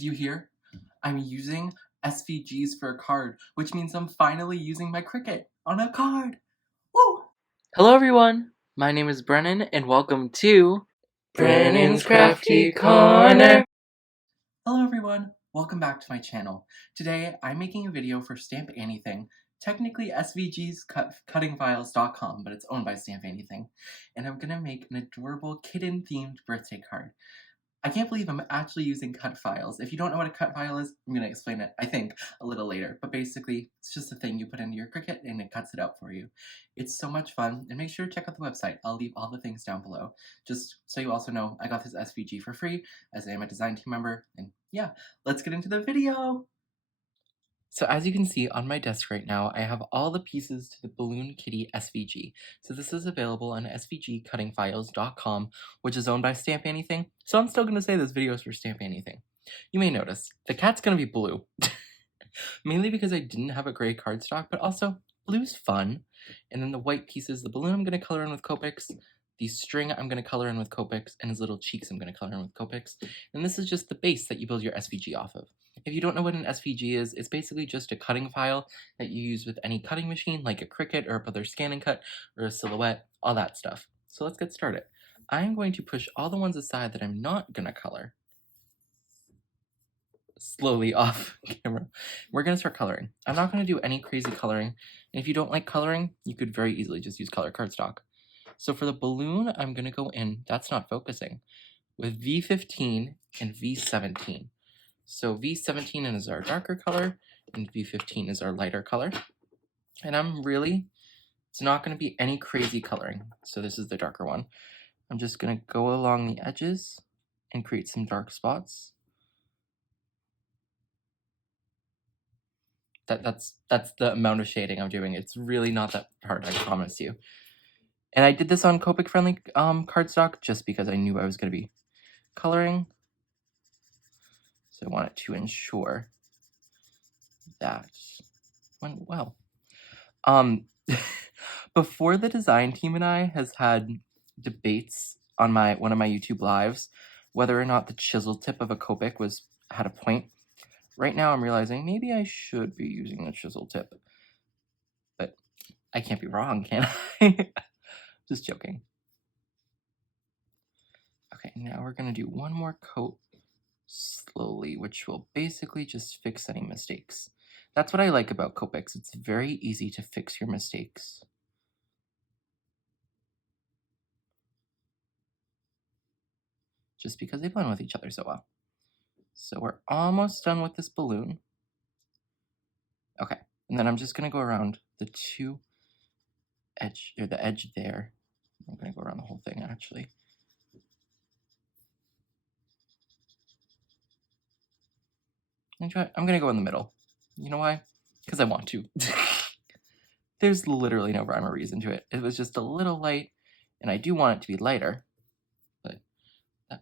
Did you hear? I'm using SVGs for a card, which means I'm finally using my Cricut on a card. Woo! Hello everyone, my name is Brennan and welcome to Brennan's Crafty Corner. Hello everyone, welcome back to my channel. Today I'm making a video for Stamp Anniething, technically SVGs cuttingfiles.com, but it's owned by Stamp Anniething, and I'm gonna make an adorable kitten themed birthday card. I can't believe I'm actually using cut files. If you don't know what a cut file is, I'm going to explain it, I think, a little later. But basically, it's just a thing you put into your Cricut and it cuts it out for you. It's so much fun, and make sure to check out the website. I'll leave all the things down below. Just so you also know, I got this SVG for free, as I am a design team member. And yeah, let's get into the video! So as you can see on my desk right now, I have all the pieces to the Balloon Kitty SVG. So this is available on svgcuttingfiles.com, which is owned by Stamp Anniething. So I'm still going to say this video is for Stamp Anniething. You may notice, the cat's going to be blue. Mainly because I didn't have a gray cardstock, but also blue's fun. And then the white pieces, the balloon I'm going to color in with Copics, the string I'm going to color in with Copics, and his little cheeks I'm going to color in with Copics. And this is just the base that you build your SVG off of. If you don't know what an SVG is, it's basically just a cutting file that you use with any cutting machine, like a Cricut or a other scan and cut or a Silhouette, all that stuff. So let's get started. I'm going to push all the ones aside that I'm not going to color slowly off camera. We're going to start coloring. I'm not going to do any crazy coloring. And if you don't like coloring, you could very easily just use color cardstock. So for the balloon, I'm going to go in, that's not focusing, with V15 and V17. So V17 is our darker color, and V15 is our lighter color. And it's not going to be any crazy coloring. So this is the darker one. I'm just going to go along the edges and create some dark spots. That's the amount of shading I'm doing. It's really not that hard, I promise you. And I did this on Copic friendly cardstock just because I knew I was going to be coloring. So I wanted to ensure that went well. Before the design team and I has had debates on one of my YouTube lives whether or not the chisel tip of a Copic had a point. Right now I'm realizing maybe I should be using the chisel tip. But I can't be wrong, can I? Just joking. Okay, now we're gonna do one more coat slowly, which will basically just fix any mistakes. That's what I like about Copics. It's very easy to fix your mistakes. Just because they blend with each other so well. So we're almost done with this balloon. Okay, and then I'm just gonna go around the the edge there. I'm gonna go around the whole thing actually. I'm gonna go in the middle. You know why? Because I want to. There's literally no rhyme or reason to it. It was just a little light, and I do want it to be lighter, but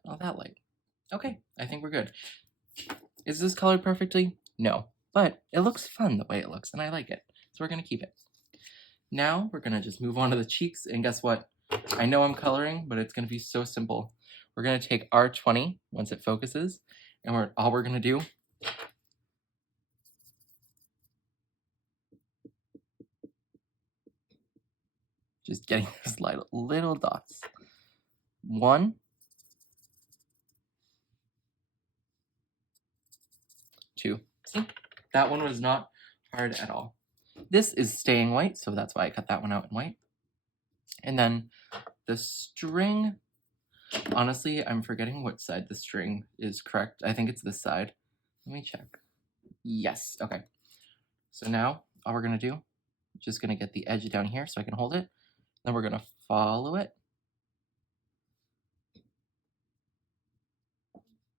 not that light. Okay, I think we're good. Is this colored perfectly? No, but it looks fun the way it looks, and I like it, so we're gonna keep it. Now we're gonna just move on to the cheeks, and guess what? I know I'm coloring, but it's gonna be so simple. We're gonna take R20 once it focuses, and all we're gonna do just getting those little dots. 1, 2. See? That one was not hard at all. This is staying white, so that's why I cut that one out in white. And then the string, honestly, I'm forgetting what side the string is correct. I think it's this side. Let me check. Yes, okay. So now all we're gonna do, just gonna get the edge down here so I can hold it. Then we're gonna follow it.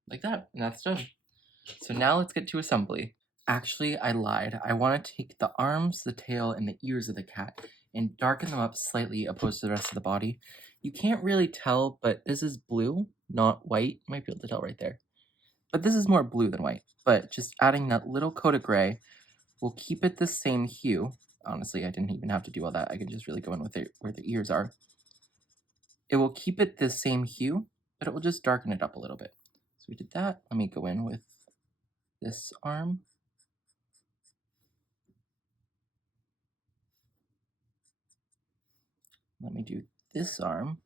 Like that, and that's done. So now let's get to assembly. Actually, I lied. I want to take the arms, the tail, and the ears of the cat and darken them up slightly opposed to the rest of the body. You can't really tell, but this is blue, not white. You might be able to tell right there. But this is more blue than white. But just adding that little coat of gray will keep it the same hue. Honestly, I didn't even have to do all that. I can just really go in with it where the ears are. It will keep it the same hue, but it will just darken it up a little bit. So we did that. Let me go in with this arm. Let me do this arm.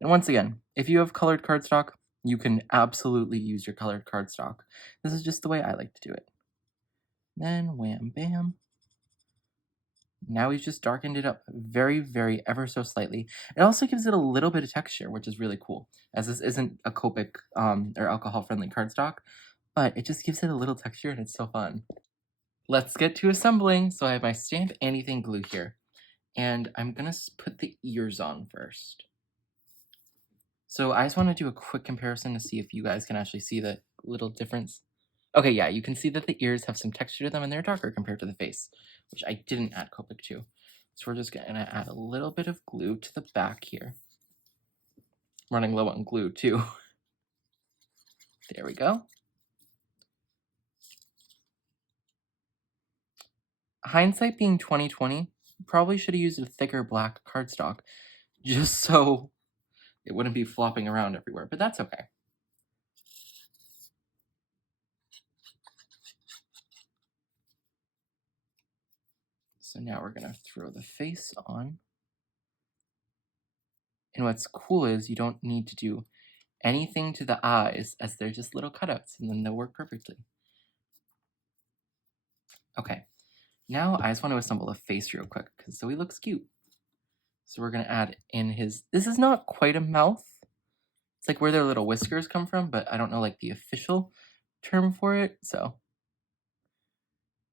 And once again, if you have colored cardstock, you can absolutely use your colored cardstock. This is just the way I like to do it. Then wham bam. Now we've just darkened it up very, ever so slightly. It also gives it a little bit of texture, which is really cool, as this isn't a Copic or alcohol-friendly cardstock, but it just gives it a little texture and it's so fun. Let's get to assembling. So I have my Stamp Anniething glue here, and I'm gonna put the ears on first. So I just want to do a quick comparison to see if you guys can actually see the little difference. Okay, yeah, you can see that the ears have some texture to them and they're darker compared to the face, which I didn't add Copic to. So we're just gonna add a little bit of glue to the back here. Running low on glue too. There we go. Hindsight being 2020, probably should have used a thicker black cardstock just so it wouldn't be flopping around everywhere, but that's okay. So now we're gonna throw the face on. And what's cool is you don't need to do anything to the eyes, as they're just little cutouts and then they'll work perfectly. Okay, now I just want to assemble a face real quick so he looks cute. So we're gonna add in his, this is not quite a mouth. It's like where their little whiskers come from, but I don't know like the official term for it, so.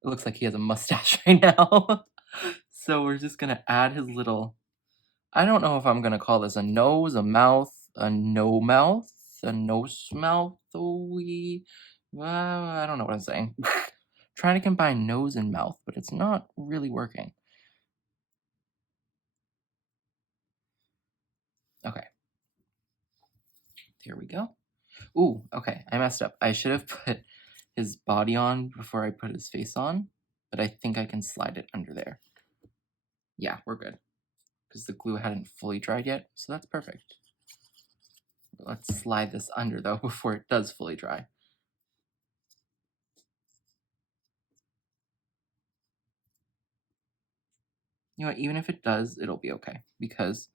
It looks like he has a mustache right now. So we're just gonna add his little, I don't know if I'm gonna call this a nose, a mouth, a no mouth, a nose mouth, I don't know what I'm saying. Trying to combine nose and mouth, but it's not really working. Okay. Here we go. Ooh, okay, I messed up. I should have put his body on before I put his face on, but I think I can slide it under there. Yeah, we're good. Because the glue hadn't fully dried yet, so that's perfect. Let's slide this under though before it does fully dry. You know what, even if it does, it'll be okay, because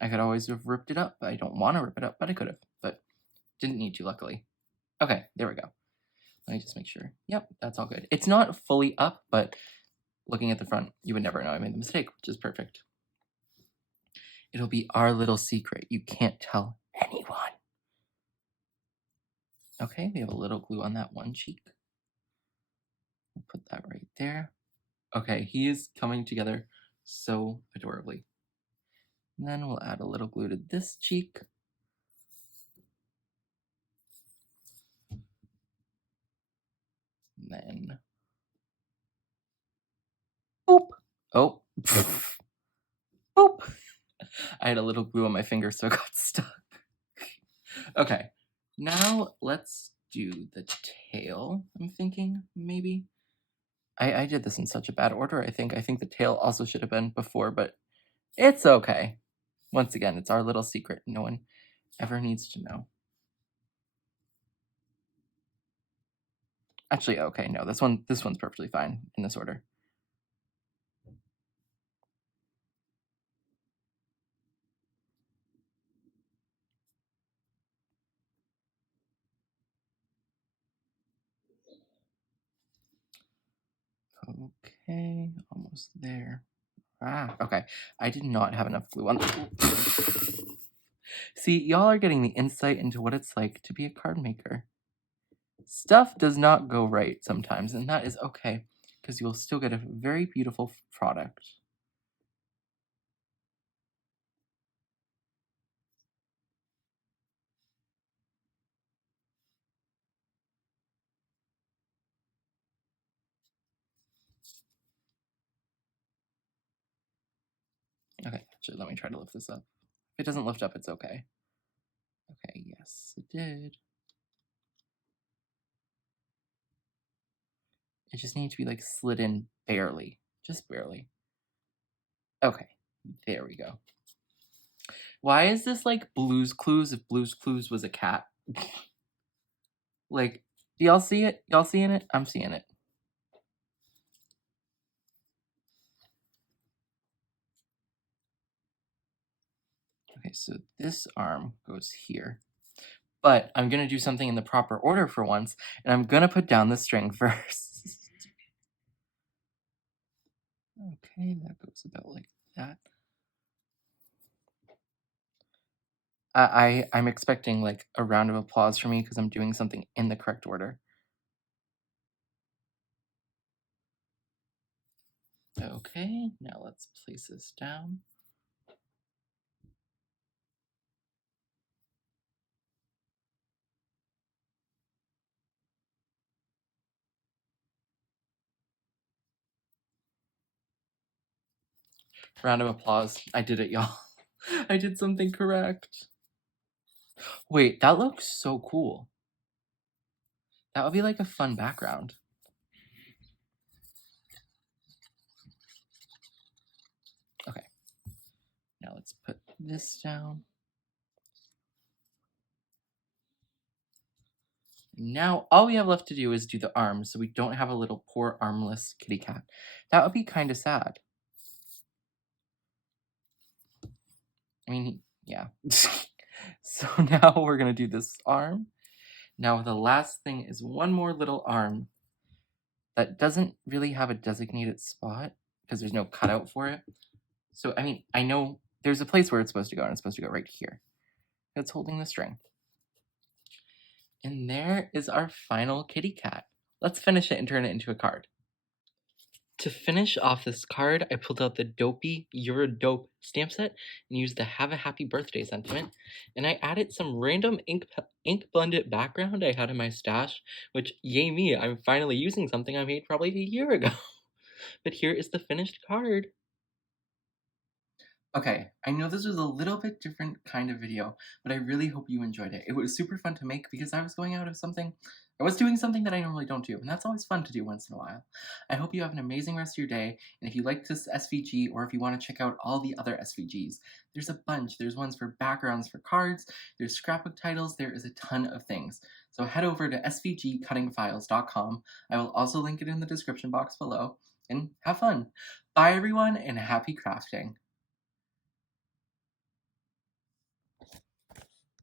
I could always have ripped it up. I don't want to rip it up, but I could have, but didn't need to, luckily. Okay, there we go. Let me just make sure. Yep, that's all good. It's not fully up, but looking at the front, you would never know I made the mistake, which is perfect. It'll be our little secret. You can't tell anyone. Okay, we have a little glue on that one cheek. We'll put that right there. Okay, he is coming together so adorably. And then we'll add a little glue to this cheek. And then, boop. Oh, boop. I had a little glue on my finger, so it got stuck. Okay, now let's do the tail, I'm thinking, maybe. I did this in such a bad order, I think. I think the tail also should have been before, but it's okay. Once again, it's our little secret. No one ever needs to know. Actually, okay, no, this one's perfectly fine in this order. Okay, almost there. Ah, okay. I did not have enough glue on the See, y'all are getting the insight into what it's like to be a card maker. Stuff does not go right sometimes, and that is okay, because you'll still get a very beautiful product. Okay, actually, let me try to lift this up. If it doesn't lift up, it's okay. Okay, yes, it did. It just needs to be like slid in barely, just barely. Okay, there we go. Why is this like Blue's Clues if Blue's Clues was a cat? Like, do y'all see it? Y'all seeing it? I'm seeing it. Okay, so this arm goes here. But I'm going to do something in the proper order for once, and I'm going to put down the string first. Okay, that goes about like that. I'm expecting like a round of applause for me because I'm doing something in the correct order. Okay, now let's place this down. Round of applause. I did it, y'all. I did something correct. Wait, that looks so cool. That would be like a fun background. Okay. Now let's put this down. Now all we have left to do is do the arms, so we don't have a little poor armless kitty cat. That would be kind of sad. I mean, yeah. So now we're gonna do this arm. Now the last thing is one more little arm that doesn't really have a designated spot because there's no cutout for it. So, I mean, I know there's a place where it's supposed to go, and it's supposed to go right here. It's holding the string. And there is our final kitty cat. Let's finish it and turn it into a card. To finish off this card, I pulled out the Dopey You're a Dope stamp set and used the Have a Happy Birthday sentiment. And I added some random ink blended background I had in my stash, which, yay me, I'm finally using something I made probably a year ago. But here is the finished card. Okay, I know this was a little bit different kind of video, but I really hope you enjoyed it. It was super fun to make because I was going out of something, I was doing something that I normally don't do, and that's always fun to do once in a while. I hope you have an amazing rest of your day, and if you like this SVG, or if you want to check out all the other SVGs, there's a bunch. There's ones for backgrounds for cards, there's scrapbook titles, there is a ton of things. So head over to svgcuttingfiles.com. I will also link it in the description box below, and have fun. Bye everyone, and happy crafting!